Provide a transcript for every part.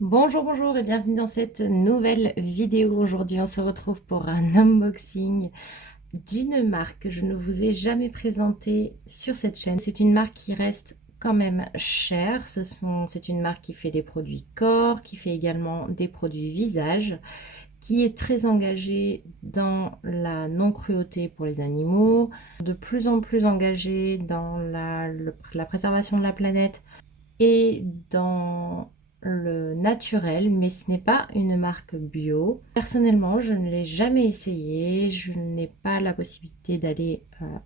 Bonjour, bonjour et bienvenue dans cette nouvelle vidéo. Aujourd'hui, on se retrouve pour un unboxing d'une marque que je ne vous ai jamais présentée sur cette chaîne. C'est une marque qui reste quand même chère. C'est une marque qui fait des produits corps, qui fait également des produits visage, qui est très engagée dans la non-cruauté pour les animaux, de plus en plus engagée dans la préservation de la planète et dans le naturel, mais ce n'est pas une marque bio. Personnellement, je ne l'ai jamais essayé, je n'ai pas la possibilité d'aller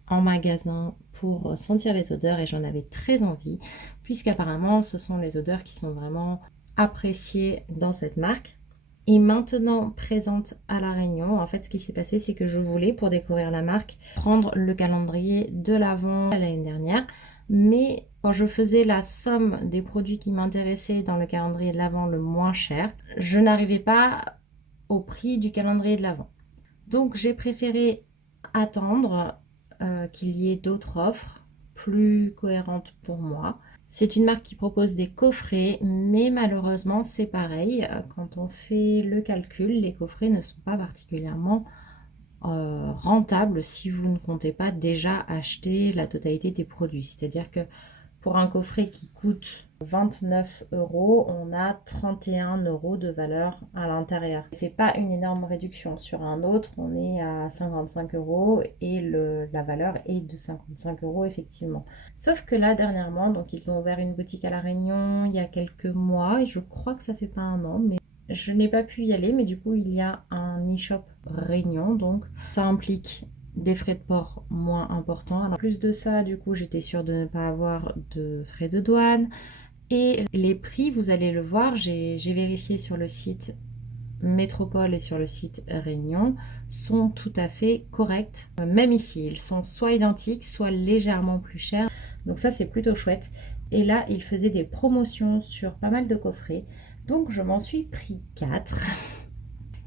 en magasin pour sentir les odeurs et j'en avais très envie, puisqu'apparemment ce sont les odeurs qui sont vraiment appréciées dans cette marque. Et maintenant présente à La Réunion, en fait ce qui s'est passé c'est que je voulais, pour découvrir la marque, prendre le calendrier de l'Avent l'année dernière, mais quand je faisais la somme des produits qui m'intéressaient dans le calendrier de l'Avent le moins cher, je n'arrivais pas au prix du calendrier de l'Avent. Donc j'ai préféré attendre qu'il y ait d'autres offres plus cohérentes pour moi. C'est une marque qui propose des coffrets, mais malheureusement c'est pareil, quand on fait le calcul, les coffrets ne sont pas particulièrement rentables si vous ne comptez pas déjà acheter la totalité des produits. C'est-à-dire que pour un coffret qui coûte 29 euros, on a 31 euros de valeur à l'intérieur. Ça ne fait pas une énorme réduction. Sur un autre, on est à 55 euros et la valeur est de 55 euros effectivement. Sauf que là, dernièrement, donc ils ont ouvert une boutique à La Réunion il y a quelques mois et je crois que ça fait pas un an, mais je n'ai pas pu y aller, mais du coup il y a un e-shop Réunion, donc ça implique des frais de port moins importants. Alors, en plus de ça, du coup, j'étais sûre de ne pas avoir de frais de douane. Et les prix, vous allez le voir, j'ai vérifié sur le site Métropole et sur le site Réunion, sont tout à fait corrects. Même ici, ils sont soit identiques, soit légèrement plus chers. Donc ça, c'est plutôt chouette. Et là, ils faisaient des promotions sur pas mal de coffrets. Donc je m'en suis pris 4.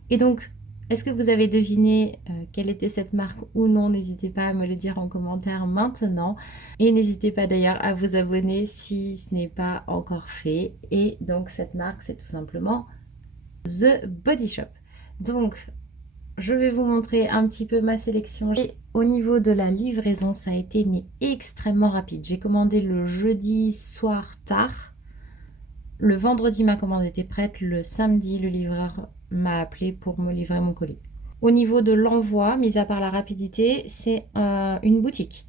Et donc, est-ce que vous avez deviné quelle était cette marque ou non? N'hésitez pas à me le dire en commentaire maintenant. Et n'hésitez pas d'ailleurs à vous abonner si ce n'est pas encore fait. Et donc, cette marque, c'est tout simplement The Body Shop. Donc, je vais vous montrer un petit peu ma sélection. Et au niveau de la livraison, ça a été mais extrêmement rapide. J'ai commandé le jeudi soir tard. Le vendredi, ma commande était prête. Le samedi, le livreur m'a appelé pour me livrer mon colis. Au niveau de l'envoi, mis à part la rapidité, c'est une boutique.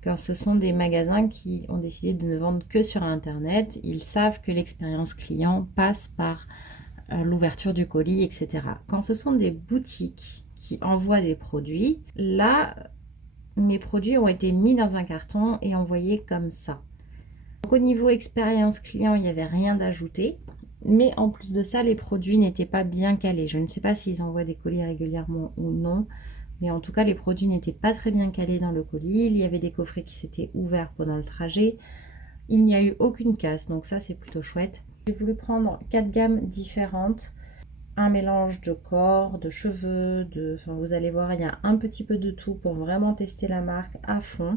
Car ce sont des magasins qui ont décidé de ne vendre que sur Internet. Ils savent que l'expérience client passe par l'ouverture du colis, etc. Quand ce sont des boutiques qui envoient des produits, là, mes produits ont été mis dans un carton et envoyés comme ça. Donc, au niveau expérience client, il n'y avait rien d'ajouté. Mais en plus de ça, les produits n'étaient pas bien calés. Je ne sais pas s'ils envoient des colis régulièrement ou non. Mais en tout cas, les produits n'étaient pas très bien calés dans le colis. Il y avait des coffrets qui s'étaient ouverts pendant le trajet. Il n'y a eu aucune casse, donc ça, c'est plutôt chouette. J'ai voulu prendre 4 gammes différentes. Un mélange de corps, de cheveux, enfin, vous allez voir, il y a un petit peu de tout pour vraiment tester la marque à fond.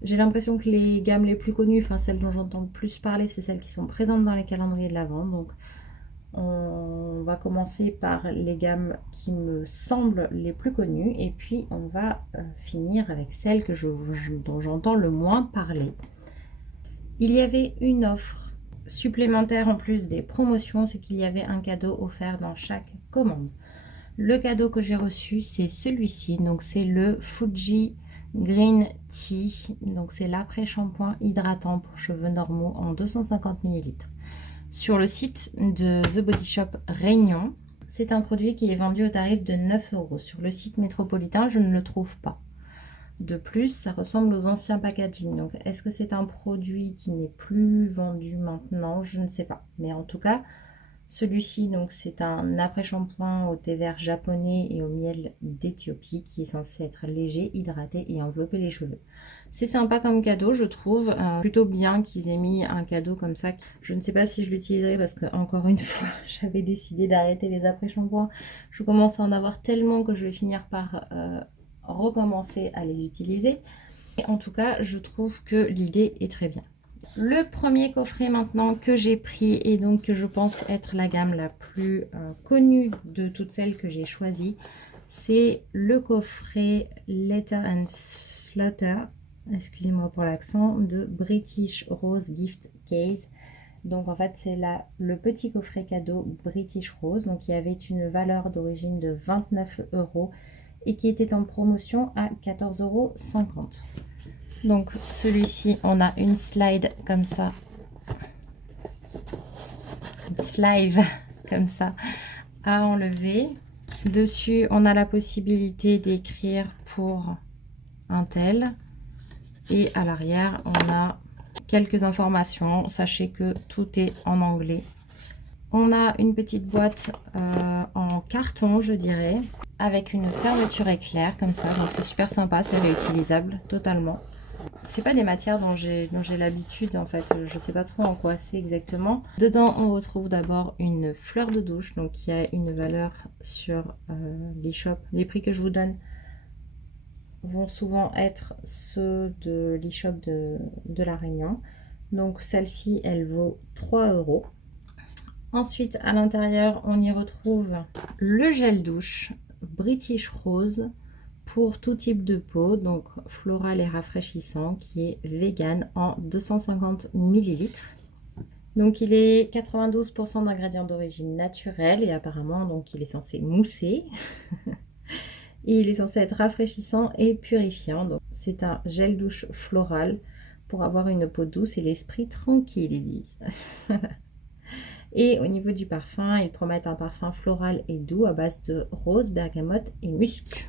J'ai l'impression que les gammes les plus connues, enfin celles dont j'entends le plus parler, c'est celles qui sont présentes dans les calendriers de l'Avent. Donc on va commencer par les gammes qui me semblent les plus connues et puis on va finir avec celles dont j'entends le moins parler. Il y avait une offre supplémentaire en plus des promotions, c'est qu'il y avait un cadeau offert dans chaque commande. Le cadeau que j'ai reçu, c'est celui-ci, donc c'est le Fuji Green Tea, donc c'est l'après-shampoing hydratant pour cheveux normaux en 250 ml. Sur le site de The Body Shop Réunion, c'est un produit qui est vendu au tarif de 9 euros. Sur le site métropolitain, je ne le trouve pas. De plus, ça ressemble aux anciens packaging. Donc, est-ce que c'est un produit qui n'est plus vendu maintenant? Je ne sais pas. Mais en tout cas, celui-ci, donc, c'est un après-shampoing au thé vert japonais et au miel d'Éthiopie qui est censé être léger, hydraté et envelopper les cheveux. C'est sympa comme cadeau, je trouve. Plutôt bien qu'ils aient mis un cadeau comme ça. Je ne sais pas si je l'utiliserai parce que, encore une fois, j'avais décidé d'arrêter les après-shampoings. Je commence à en avoir tellement que je vais finir par recommencer à les utiliser. Et en tout cas, je trouve que l'idée est très bien. Le premier coffret maintenant que j'ai pris et donc que je pense être la gamme la plus connue de toutes celles que j'ai choisies, c'est le coffret Letter and Slaughter, excusez-moi pour l'accent, de British Rose Gift Case. Donc en fait c'est le petit coffret cadeau British Rose, donc il y avait une valeur d'origine de 29 € et qui était en promotion à 14,50 €. Donc celui-ci, on a une slide comme ça, une slide comme ça à enlever. Dessus, on a la possibilité d'écrire pour un tel. Et à l'arrière, on a quelques informations. Sachez que tout est en anglais. On a une petite boîte en carton, je dirais, avec une fermeture éclair comme ça. Donc c'est super sympa, c'est réutilisable totalement. C'est pas des matières dont j'ai l'habitude en fait, je sais pas trop en quoi c'est exactement. Dedans on retrouve d'abord une fleur de douche, donc qui a une valeur sur l'e-shop. Les prix que je vous donne vont souvent être ceux de l'e-shop de La Réunion. Donc celle-ci elle vaut 3 €. Ensuite à l'intérieur on y retrouve le gel douche British Rose pour tout type de peau, donc floral et rafraîchissant, qui est vegan en 250 ml. Donc il est 92% d'ingrédients d'origine naturelle et apparemment donc il est censé mousser. Et il est censé être rafraîchissant et purifiant. Donc c'est un gel douche floral pour avoir une peau douce et l'esprit tranquille, ils disent. Et au niveau du parfum, ils promettent un parfum floral et doux à base de rose, bergamote et musc.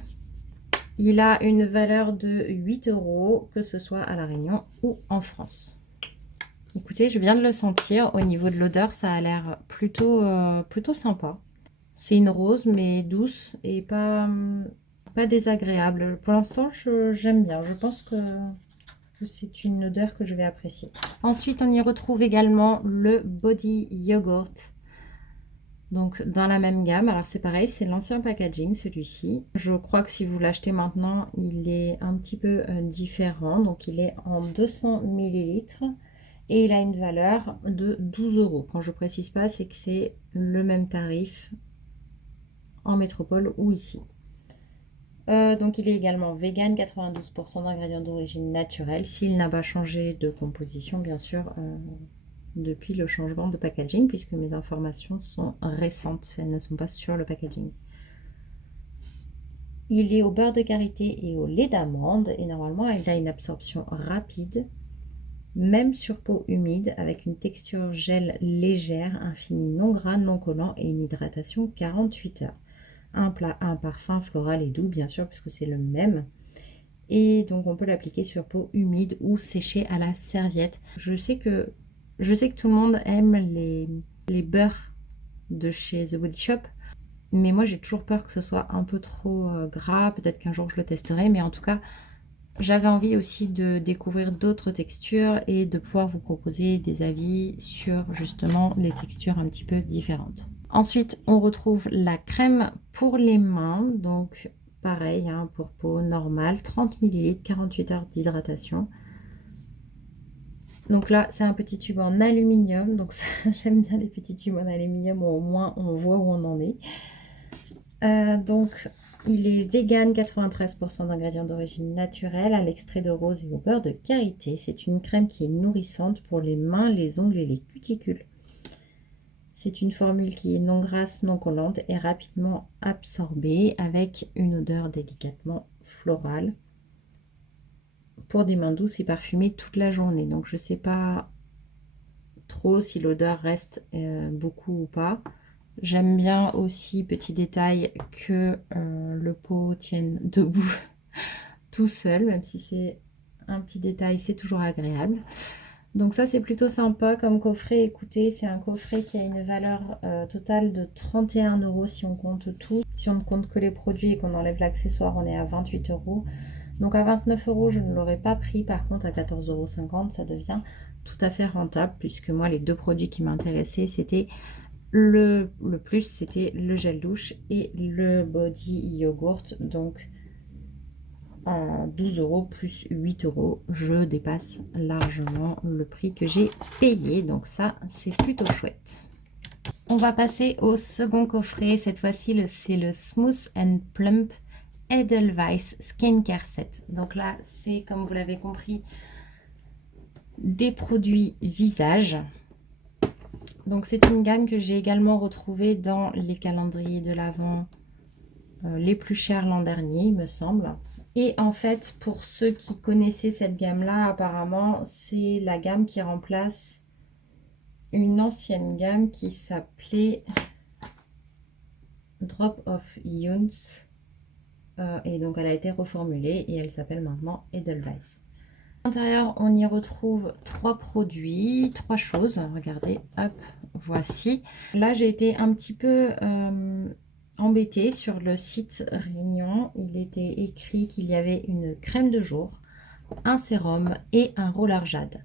Il a une valeur de 8 €, que ce soit à La Réunion ou en France. Écoutez, je viens de le sentir. Au niveau de l'odeur, ça a l'air plutôt sympa. C'est une rose, mais douce et pas désagréable. Pour l'instant, j'aime bien. Je pense que c'est une odeur que je vais apprécier. Ensuite, on y retrouve également le Body Yogurt. Donc dans la même gamme, alors c'est pareil, c'est l'ancien packaging celui-ci. Je crois que si vous l'achetez maintenant, il est un petit peu différent. Donc il est en 200 ml et il a une valeur de 12 €. Quand je précise pas, c'est que c'est le même tarif en métropole ou ici. Donc il est également vegan, 92% d'ingrédients d'origine naturelle, s'il n'a pas changé de composition bien sûr. Depuis le changement de packaging, puisque mes informations sont récentes, elles ne sont pas sur le packaging. Il est au beurre de karité et au lait d'amande et normalement il a une absorption rapide, même sur peau humide, avec une texture gel légère, un fini non gras, non collant et une hydratation 48 heures. Un parfum floral et doux bien sûr puisque c'est le même. Et donc on peut l'appliquer sur peau humide ou sécher à la serviette. Je sais que tout le monde aime les beurres de chez The Body Shop, mais moi j'ai toujours peur que ce soit un peu trop gras. Peut-être qu'un jour je le testerai, mais en tout cas j'avais envie aussi de découvrir d'autres textures et de pouvoir vous proposer des avis sur justement les textures un petit peu différentes. Ensuite on retrouve la crème pour les mains, donc pareil hein, pour peau normale, 30 ml, 48 heures d'hydratation. Donc là, c'est un petit tube en aluminium. Donc j'aime bien les petits tubes en aluminium où au moins on voit où on en est. Donc il est vegan, 93% d'ingrédients d'origine naturelle, à l'extrait de rose et au beurre de karité. C'est une crème qui est nourrissante pour les mains, les ongles et les cuticules. C'est une formule qui est non grasse, non collante et rapidement absorbée avec une odeur délicatement florale. Pour des mains douces et parfumées toute la journée. Donc je sais pas trop si l'odeur reste beaucoup ou pas. J'aime bien aussi, petit détail, que le pot tienne debout tout seul, même si c'est un petit détail, c'est toujours agréable. Donc ça c'est plutôt sympa comme coffret. Écoutez, c'est un coffret qui a une valeur totale de 31 € si on compte tout. Si on ne compte que les produits et qu'on enlève l'accessoire, on est à 28 €. Donc à 29 € je ne l'aurais pas pris, par contre à 14,50 € ça devient tout à fait rentable, puisque moi les deux produits qui m'intéressaient c'était le plus, c'était le gel douche et le body yogurt. Donc en 12 € plus 8 €. Je dépasse largement le prix que j'ai payé, donc ça c'est plutôt chouette. On va passer au second coffret. Cette fois-ci, c'est le Smooth and Plump Edelweiss Skincare Set. Donc là, c'est, comme vous l'avez compris, des produits visage. Donc c'est une gamme que j'ai également retrouvée dans les calendriers de l'Avent les plus chers l'an dernier, il me semble. Et en fait, pour ceux qui connaissaient cette gamme-là, apparemment, c'est la gamme qui remplace une ancienne gamme qui s'appelait Drop of Youth. Et donc, elle a été reformulée et elle s'appelle maintenant Edelweiss. À l'intérieur, on y retrouve 3 produits, 3 choses. Regardez, hop, voici. Là, j'ai été un petit peu embêtée sur le site Réunion. Il était écrit qu'il y avait une crème de jour, un sérum et un roller jade.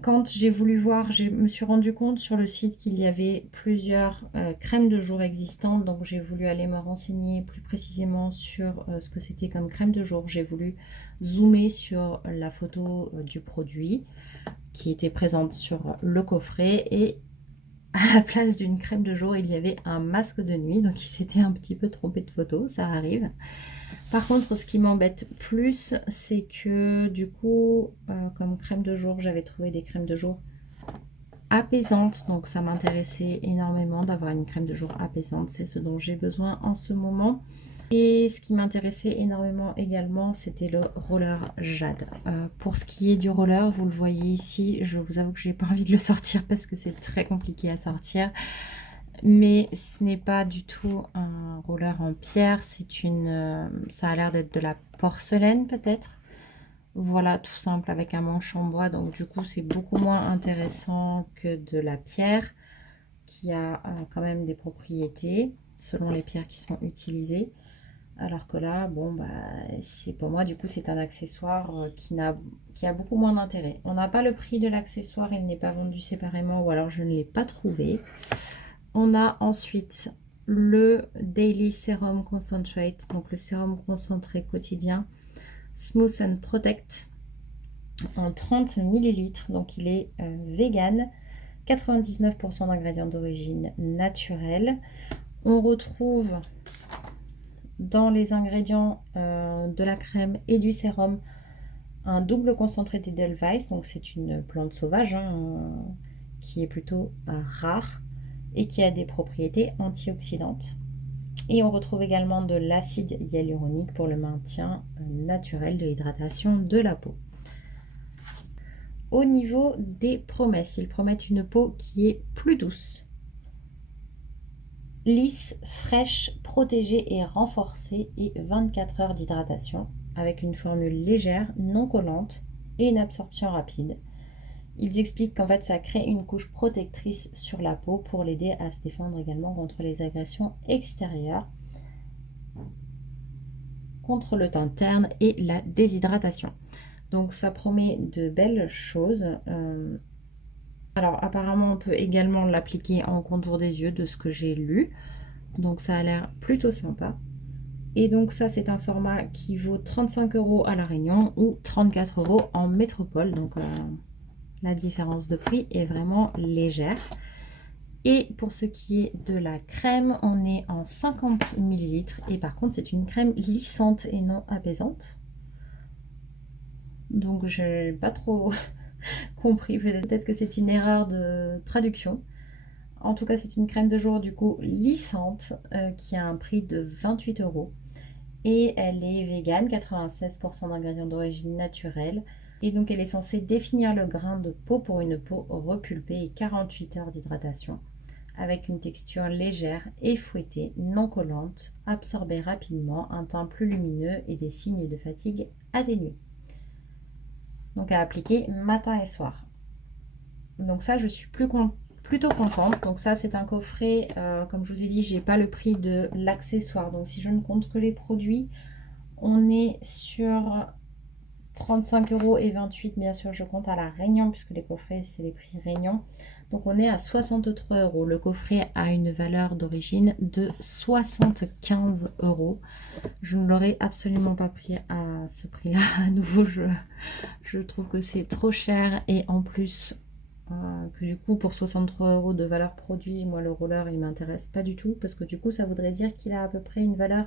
Quand j'ai voulu voir, je me suis rendu compte sur le site qu'il y avait plusieurs crèmes de jour existantes. Donc j'ai voulu aller me renseigner plus précisément sur ce que c'était comme crème de jour. J'ai voulu zoomer sur la photo du produit qui était présente sur le coffret. Et à la place d'une crème de jour, il y avait un masque de nuit. Donc il s'était un petit peu trompé de photo, ça arrive. Par contre, ce qui m'embête plus, c'est que du coup, comme crème de jour, j'avais trouvé des crèmes de jour apaisantes. Donc ça m'intéressait énormément d'avoir une crème de jour apaisante. C'est ce dont j'ai besoin en ce moment. Et ce qui m'intéressait énormément également, c'était le roller jade. Pour ce qui est du roller, vous le voyez ici, je vous avoue que je n'ai pas envie de le sortir parce que c'est très compliqué à sortir. Mais ce n'est pas du tout un roller en pierre, c'est une, ça a l'air d'être de la porcelaine peut-être. Voilà, tout simple avec un manche en bois, donc du coup c'est beaucoup moins intéressant que de la pierre qui a quand même des propriétés selon les pierres qui sont utilisées. Alors que là, bon, bah, c'est pour moi, du coup, c'est un accessoire qui a beaucoup moins d'intérêt. On n'a pas le prix de l'accessoire, il n'est pas vendu séparément, ou alors je ne l'ai pas trouvé. On a ensuite le Daily Serum Concentrate, donc le sérum concentré quotidien Smooth and Protect en 30 ml. Donc il est vegan, 99% d'ingrédients d'origine naturelle. On retrouve dans les ingrédients de la crème et du sérum un double concentré d'Edelweiss, donc c'est une plante sauvage qui est plutôt rare et qui a des propriétés antioxydantes. Et on retrouve également de l'acide hyaluronique pour le maintien naturel de l'hydratation de la peau. Au niveau des promesses, ils promettent une peau qui est plus douce, lisse, fraîche, protégée et renforcée, et 24 heures d'hydratation avec une formule légère, non collante et une absorption rapide. Ils expliquent qu'en fait ça crée une couche protectrice sur la peau pour l'aider à se défendre également contre les agressions extérieures, contre le teint terne et la déshydratation. Donc ça promet de belles choses. Alors apparemment on peut également l'appliquer en contour des yeux de ce que j'ai lu. Donc ça a l'air plutôt sympa. Et donc ça c'est un format qui vaut 35 € à La Réunion ou 34 € en métropole. Donc la différence de prix est vraiment légère. Et pour ce qui est de la crème, on est en 50 ml. Et par contre c'est une crème lissante et non apaisante. Donc je n'ai pas trop compris, peut-être que c'est une erreur de traduction. En tout cas c'est une crème de jour du coup lissante qui a un prix de 28 € et elle est vegan, 96% d'ingrédients d'origine naturelle, et donc elle est censée définir le grain de peau pour une peau repulpée et 48 heures d'hydratation avec une texture légère et fouettée, non collante, absorbée rapidement, un teint plus lumineux et des signes de fatigue atténués. Donc à appliquer matin et soir. Donc ça je suis plutôt contente. Donc ça c'est un coffret, comme je vous ai dit, j'ai pas le prix de l'accessoire. Donc si je ne compte que les produits, on est sur 35,28 €, bien sûr, je compte à la Réunion, puisque les coffrets, c'est les prix Réunion. Donc, on est à 63 €. Le coffret a une valeur d'origine de 75 €. Je ne l'aurais absolument pas pris à ce prix-là. À nouveau, je trouve que c'est trop cher. Et en plus, que du coup, pour 63 € de valeur produit, moi, le roller, il m'intéresse pas du tout. Parce que du coup, ça voudrait dire qu'il a à peu près une valeur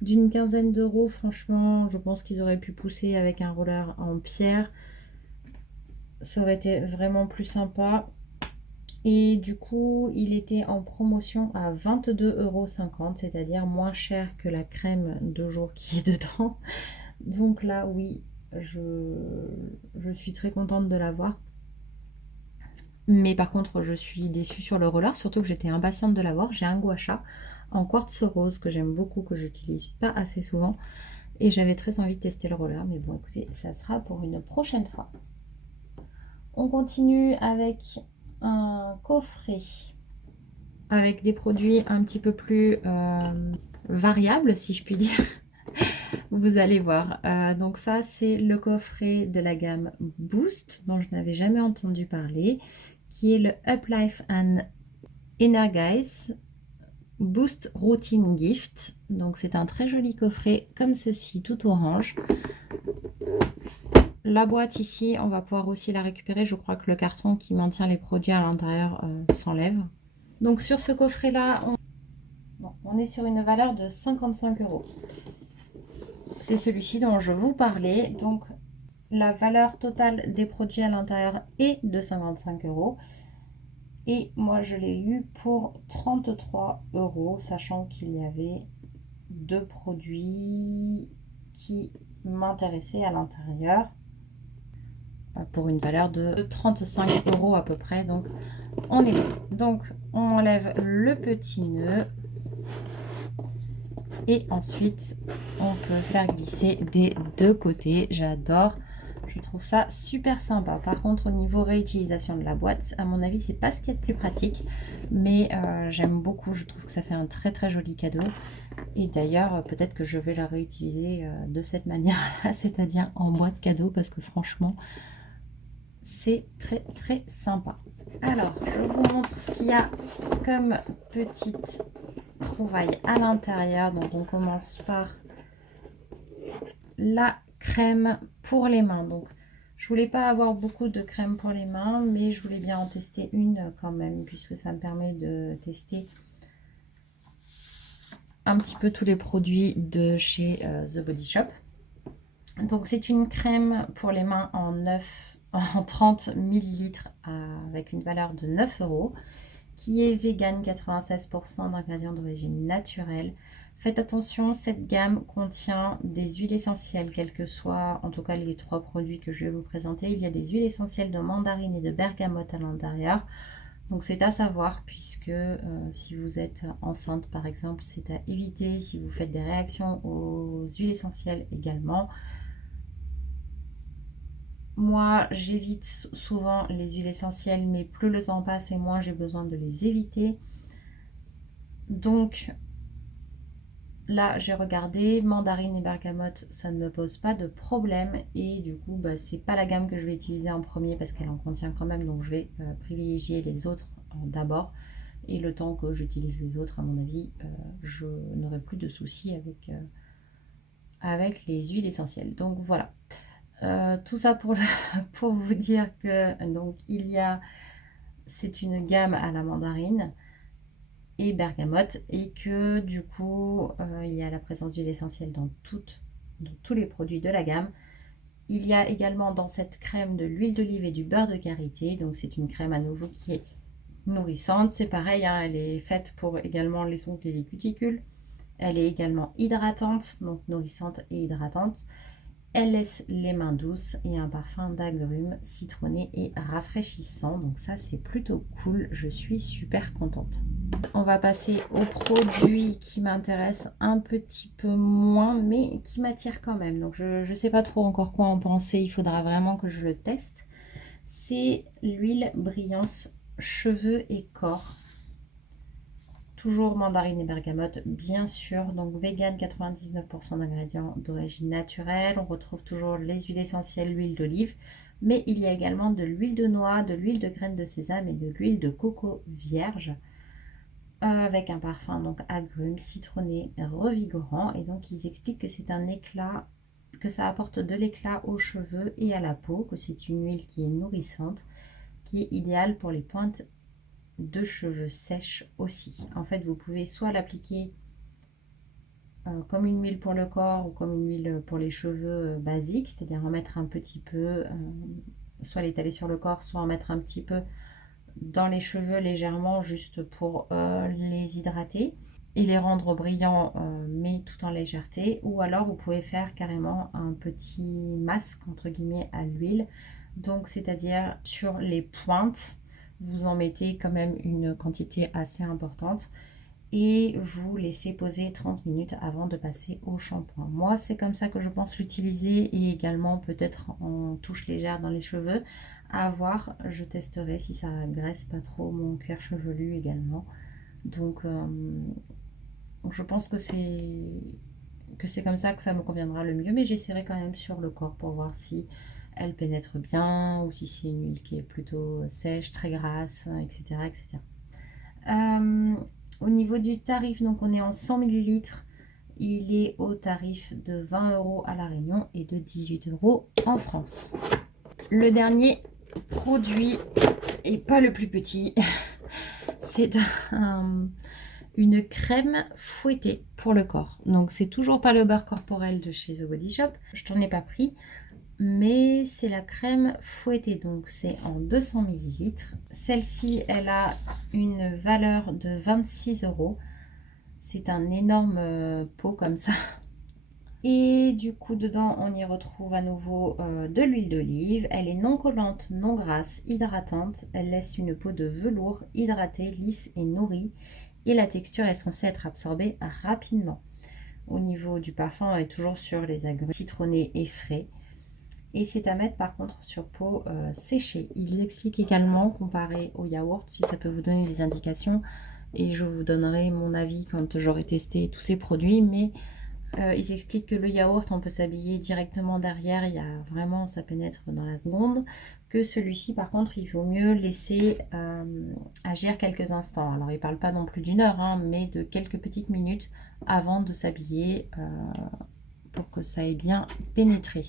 d'une quinzaine d'euros. Franchement, je pense qu'ils auraient pu pousser avec un roller en pierre. Ça aurait été vraiment plus sympa. Et du coup, il était en promotion à 22,50 €, c'est-à-dire moins cher que la crème de jour qui est dedans. Donc là, oui, je suis très contente de l'avoir. Mais par contre, je suis déçue sur le roller, surtout que j'étais impatiente de l'avoir. J'ai un gua sha en quartz rose que j'aime beaucoup, que j'utilise pas assez souvent. Et j'avais très envie de tester le roller. Mais bon, écoutez, ça sera pour une prochaine fois. On continue avec un coffret avec des produits un petit peu plus variables, si je puis dire. Vous allez voir. Donc ça, c'est le coffret de la gamme Boost, dont je n'avais jamais entendu parler, qui est le Uplife and Energize Boost Routine Gift. Donc c'est un très joli coffret comme ceci, tout orange. La boîte ici, on va pouvoir aussi la récupérer. Je crois que le carton qui maintient les produits à l'intérieur s'enlève. Donc sur ce coffret-là, on est sur une valeur de 55 €. C'est celui-ci dont je vous parlais. Donc la valeur totale des produits à l'intérieur est de 55 €. Et moi, je l'ai eu pour 33 €, sachant qu'il y avait deux produits qui m'intéressaient à l'intérieur pour une valeur de 35 € à peu près. Donc, on est bon. Donc, on enlève le petit nœud. Et ensuite, on peut faire glisser des deux côtés. J'adore. Je trouve ça super sympa. Par contre, au niveau réutilisation de la boîte, à mon avis, c'est pas ce qu'il y a de plus pratique. Mais j'aime beaucoup. Je trouve que ça fait un très très joli cadeau. Et d'ailleurs, peut-être que je vais la réutiliser de cette manière-là, c'est-à-dire en boîte cadeau, parce que franchement, c'est très très sympa. Alors, je vous montre ce qu'il y a comme petite trouvaille à l'intérieur. Donc, on commence par la crème pour les mains. Donc, je voulais pas avoir beaucoup de crème pour les mains, mais je voulais bien en tester une quand même, puisque ça me permet de tester un petit peu tous les produits de chez The Body Shop. Donc, c'est une crème pour les mains en 30 ml avec une valeur de 9 €, qui est vegan, 96% d'ingrédients d'origine naturelle. Faites attention, cette gamme contient des huiles essentielles, quels que soient en tout cas les trois produits que je vais vous présenter. Il y a des huiles essentielles de mandarine et de bergamote à l'intérieur. Donc c'est à savoir, puisque si vous êtes enceinte par exemple, c'est à éviter. Si vous faites des réactions aux huiles essentielles également. Moi, j'évite souvent les huiles essentielles, mais plus le temps passe et moins j'ai besoin de les éviter. Donc là, j'ai regardé, mandarine et bergamote, ça ne me pose pas de problème. Et du coup, bah, c'est pas la gamme que je vais utiliser en premier parce qu'elle en contient quand même. Donc je vais privilégier les autres d'abord. Et le temps que j'utilise les autres, à mon avis, je n'aurai plus de soucis avec les huiles essentielles. Donc voilà. Tout ça pour vous dire que donc c'est une gamme à la mandarine et bergamote, et que du coup il y a la présence d'huile essentielle dans tous les produits de la gamme. Il y a également dans cette crème de l'huile d'olive et du beurre de karité. Donc c'est une crème à nouveau qui est nourrissante. C'est pareil, hein, elle est faite pour également les ongles et les cuticules. Elle est également hydratante, donc nourrissante et hydratante. Elle laisse les mains douces et un parfum d'agrumes citronné et rafraîchissant. Donc ça, c'est plutôt cool. Je suis super contente. On va passer au produit qui m'intéresse un petit peu moins, mais qui m'attire quand même. Donc je ne sais pas trop encore quoi en penser. Il faudra vraiment que je le teste. C'est l'huile Brillance cheveux et corps. toujours mandarine et bergamote, bien sûr. Donc vegan, 99% d'ingrédients d'origine naturelle. On retrouve toujours les huiles essentielles, l'huile d'olive. Mais il y a également de l'huile de noix, de l'huile de graines de sésame et de l'huile de coco vierge. Avec un parfum donc agrumes, citronné, revigorant. Et donc ils expliquent que c'est un éclat, que ça apporte de l'éclat aux cheveux et à la peau, que c'est une huile qui est nourrissante, qui est idéale pour les pointes de cheveux sèches aussi. En fait, vous pouvez soit l'appliquer comme une huile pour le corps ou comme une huile pour les cheveux basique, c'est-à-dire en mettre un petit peu, soit l'étaler sur le corps, soit en mettre un petit peu dans les cheveux légèrement, juste pour les hydrater et les rendre brillants, mais tout en légèreté. Ou alors vous pouvez faire carrément un petit masque entre guillemets à l'huile, donc c'est-à-dire sur les pointes vous en mettez quand même une quantité assez importante et vous laissez poser 30 minutes avant de passer au shampoing. Moi c'est comme ça que je pense l'utiliser, et également peut-être en touche légère dans les cheveux. À voir, je testerai si ça graisse pas trop mon cuir chevelu également. Donc je pense que c'est comme ça que ça me conviendra le mieux, mais j'essaierai quand même sur le corps pour voir si elle pénètre bien ou si c'est une huile qui est plutôt sèche, très grasse, etc. etc. Au niveau du tarif, donc on est en 100 ml, il est au tarif de 20 € à La Réunion et de 18 € en France. Le dernier produit, et pas le plus petit, c'est une crème fouettée pour le corps. Donc c'est toujours pas le beurre corporel de chez The Body Shop, je t'en ai pas pris, mais c'est la crème fouettée, donc c'est en 200 ml. Celle-ci, elle a une valeur de 26 €. C'est un énorme pot comme ça. Et du coup, dedans, on y retrouve à nouveau de l'huile d'olive. Elle est non collante, non grasse, hydratante. Elle laisse une peau de velours hydratée, lisse et nourrie. Et la texture est censée être absorbée rapidement. Au niveau du parfum, on est toujours sur les agrumes citronnés et frais. Et c'est à mettre par contre sur peau séchée. Ils expliquent également, comparé au yaourt, si ça peut vous donner des indications. Et je vous donnerai mon avis quand j'aurai testé tous ces produits. Mais ils expliquent que le yaourt, on peut s'habiller directement derrière. Il y a vraiment, ça pénètre dans la seconde. Que celui-ci, par contre, il vaut mieux laisser agir quelques instants. Alors, ils ne parlent pas non plus d'une heure, hein, mais de quelques petites minutes avant de s'habiller pour que ça ait bien pénétré.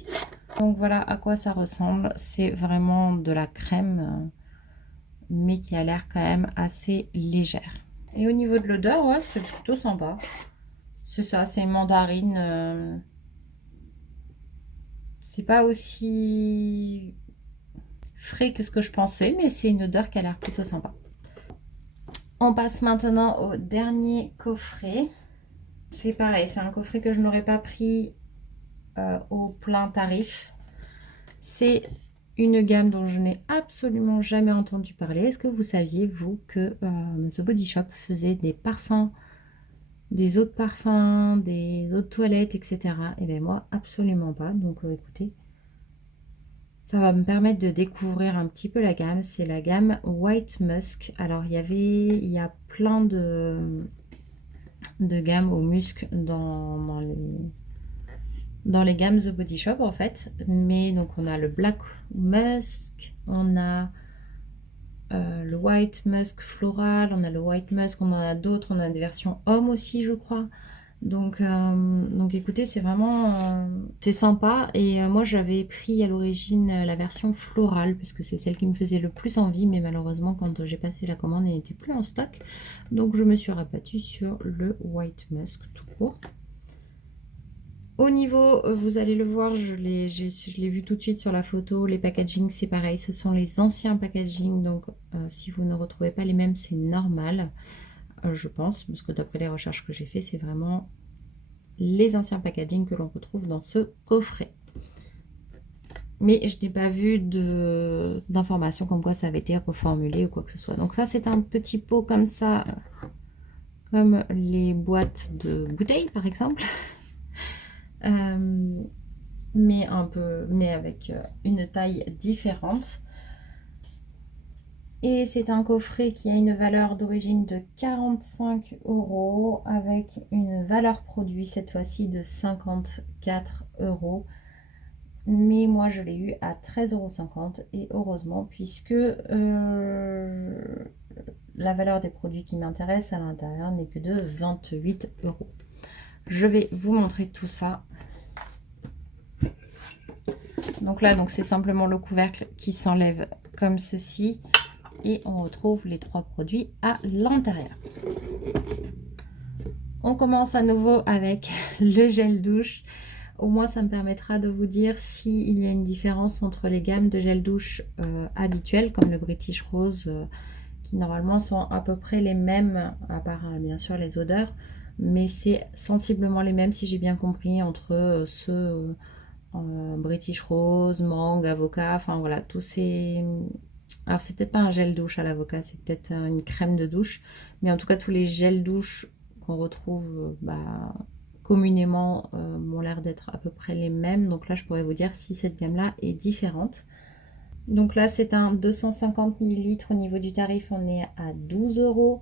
Donc voilà à quoi ça ressemble. C'est vraiment de la crème, mais qui a l'air quand même assez légère. Et au niveau de l'odeur, ouais, c'est plutôt sympa. C'est ça, c'est mandarine. C'est pas aussi frais que ce que je pensais, mais c'est une odeur qui a l'air plutôt sympa. On passe maintenant au dernier coffret. C'est pareil, c'est un coffret que je n'aurais pas pris au plein tarif. C'est une gamme dont je n'ai absolument jamais entendu parler. Est-ce que vous saviez, vous, que The Body Shop faisait des parfums, des eaux de parfum, des eaux de toilette, etc. Et bien moi, absolument pas. Donc écoutez, ça va me permettre de découvrir un petit peu la gamme. C'est la gamme White Musk. Alors il y a plein de gammes au musc dans les gammes The Body Shop en fait. Mais donc on a le Black Musk, on a le White Musk Floral, on a le White Musk, on en a d'autres, on a des versions hommes aussi je crois. Donc écoutez, c'est vraiment c'est sympa. Et moi j'avais pris à l'origine la version florale puisque c'est celle qui me faisait le plus envie, mais malheureusement quand j'ai passé la commande elle n'était plus en stock, donc je me suis rabattue sur le White Musk tout court. Au niveau, vous allez le voir, je l'ai vu tout de suite sur la photo, les packaging c'est pareil, ce sont les anciens packaging, donc si vous ne retrouvez pas les mêmes c'est normal. Je pense, parce que d'après les recherches que j'ai fait, c'est vraiment les anciens packaging que l'on retrouve dans ce coffret. Mais je n'ai pas vu d'informations comme quoi ça avait été reformulé ou quoi que ce soit. Donc ça, c'est un petit pot comme ça, comme les boîtes de bouteilles par exemple. Mais avec une taille différente. Et c'est un coffret qui a une valeur d'origine de 45 € avec une valeur produit cette fois-ci de 54 €. Mais moi je l'ai eu à 13,50 € et heureusement puisque la valeur des produits qui m'intéressent à l'intérieur n'est que de 28 €. Je vais vous montrer tout ça. Donc là, c'est simplement le couvercle qui s'enlève comme ceci et on retrouve les 3 produits à l'intérieur. On commence à nouveau avec le gel douche. Au moins, ça me permettra de vous dire s'il y a une différence entre les gammes de gel douche habituelles, comme le British Rose, qui normalement sont à peu près les mêmes, à part bien sûr les odeurs, mais c'est sensiblement les mêmes, si j'ai bien compris, entre ceux British Rose, mangue, avocat, enfin voilà, tous ces... Alors c'est peut-être pas un gel douche à l'avocat, c'est peut-être une crème de douche, mais en tout cas tous les gels douche qu'on retrouve communément m'ont l'air d'être à peu près les mêmes. Donc là je pourrais vous dire si cette gamme là est différente. Donc là c'est un 250 ml, au niveau du tarif on est à 12 €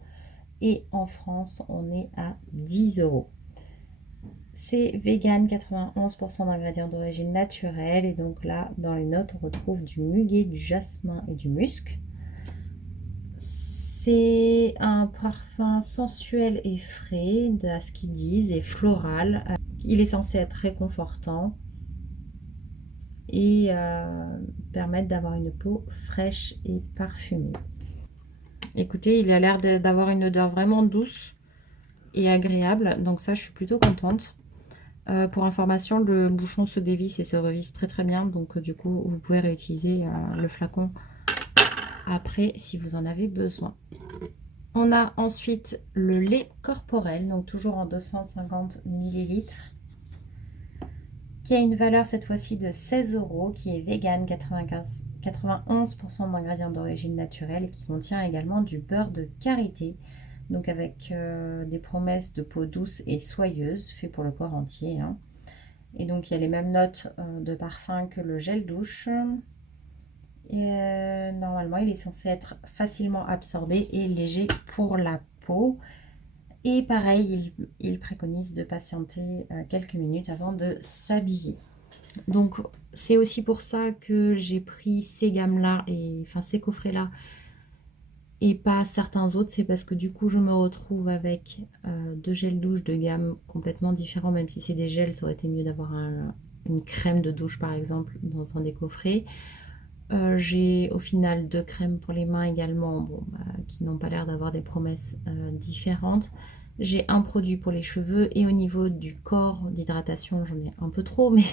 et en France on est à 10 €. C'est vegan, 91% d'ingrédients d'origine naturelle. Et donc là, dans les notes, on retrouve du muguet, du jasmin et du musc. C'est un parfum sensuel et frais, à ce qu'ils disent, et floral. Il est censé être réconfortant et permettre d'avoir une peau fraîche et parfumée. Écoutez, il a l'air d'avoir une odeur vraiment douce et agréable. Donc ça, je suis plutôt contente. Pour information, le bouchon se dévisse et se revisse très très bien, donc du coup vous pouvez réutiliser le flacon après si vous en avez besoin. On a ensuite le lait corporel, donc toujours en 250 ml, qui a une valeur cette fois-ci de 16 €, qui est vegan, 91% d'ingrédients d'origine naturelle et qui contient également du beurre de karité, donc avec des promesses de peau douce et soyeuse, fait pour le corps entier, hein. Et donc il y a les mêmes notes de parfum que le gel douche. Et normalement il est censé être facilement absorbé et léger pour la peau. Et pareil, il préconise de patienter quelques minutes avant de s'habiller. Donc c'est aussi pour ça que j'ai pris ces gammes-là, et enfin ces coffrets-là, et pas certains autres. C'est parce que du coup je me retrouve avec deux gels douche de gamme complètement différents. Même si c'est des gels, ça aurait été mieux d'avoir une crème de douche par exemple dans un des coffrets. J'ai au final deux crèmes pour les mains également, bon, qui n'ont pas l'air d'avoir des promesses différentes. J'ai un produit pour les cheveux, et au niveau du corps d'hydratation j'en ai un peu trop, mais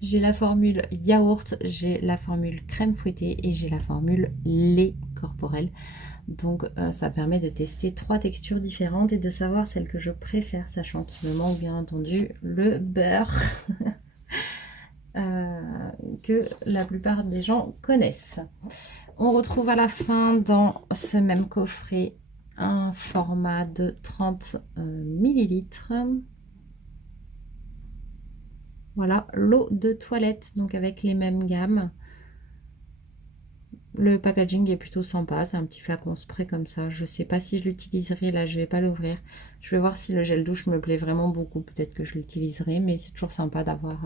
j'ai la formule yaourt, j'ai la formule crème fouettée et j'ai la formule lait corporel. Donc ça permet de tester 3 textures différentes et de savoir celle que je préfère, sachant qu'il me manque bien entendu le beurre que la plupart des gens connaissent. On retrouve à la fin dans ce même coffret un format de 30 ml. Voilà, l'eau de toilette, donc avec les mêmes gammes. Le packaging est plutôt sympa, c'est un petit flacon spray comme ça. Je sais pas si je l'utiliserai, là je vais pas l'ouvrir. Je vais voir si le gel douche me plaît vraiment beaucoup, peut-être que je l'utiliserai, mais c'est toujours sympa d'avoir...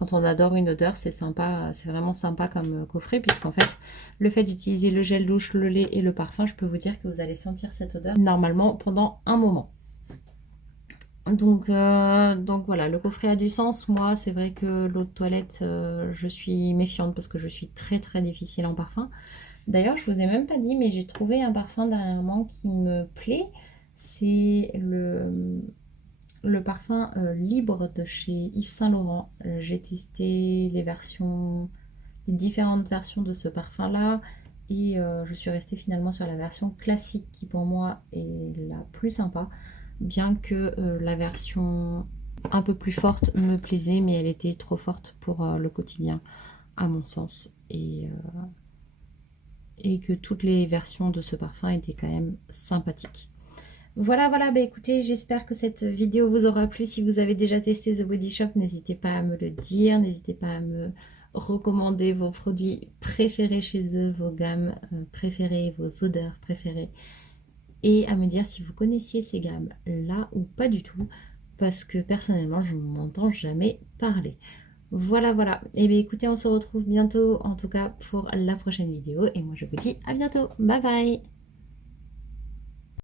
Quand on adore une odeur, c'est sympa, c'est vraiment sympa comme coffret, puisqu'en fait, le fait d'utiliser le gel douche, le lait et le parfum, je peux vous dire que vous allez sentir cette odeur normalement pendant un moment. Donc voilà, le coffret a du sens. Moi, c'est vrai que l'eau de toilette, je suis méfiante parce que je suis très très difficile en parfum. D'ailleurs, je vous ai même pas dit, mais j'ai trouvé un parfum dernièrement qui me plaît. C'est le parfum libre de chez Yves Saint Laurent. J'ai testé les différentes versions de ce parfum là, et je suis restée finalement sur la version classique qui pour moi est la plus sympa, bien que la version un peu plus forte me plaisait, mais elle était trop forte pour le quotidien à mon sens, et que toutes les versions de ce parfum étaient quand même sympathiques. Voilà, bah écoutez, j'espère que cette vidéo vous aura plu. Si vous avez déjà testé The Body Shop, n'hésitez pas à me le dire, n'hésitez pas à me recommander vos produits préférés chez eux, vos gammes préférées, vos odeurs préférées, et à me dire si vous connaissiez ces gammes-là ou pas du tout, parce que personnellement, je n'en entends jamais parler. Voilà, voilà. Et bien écoutez, on se retrouve bientôt, en tout cas pour la prochaine vidéo, et moi je vous dis à bientôt. Bye bye!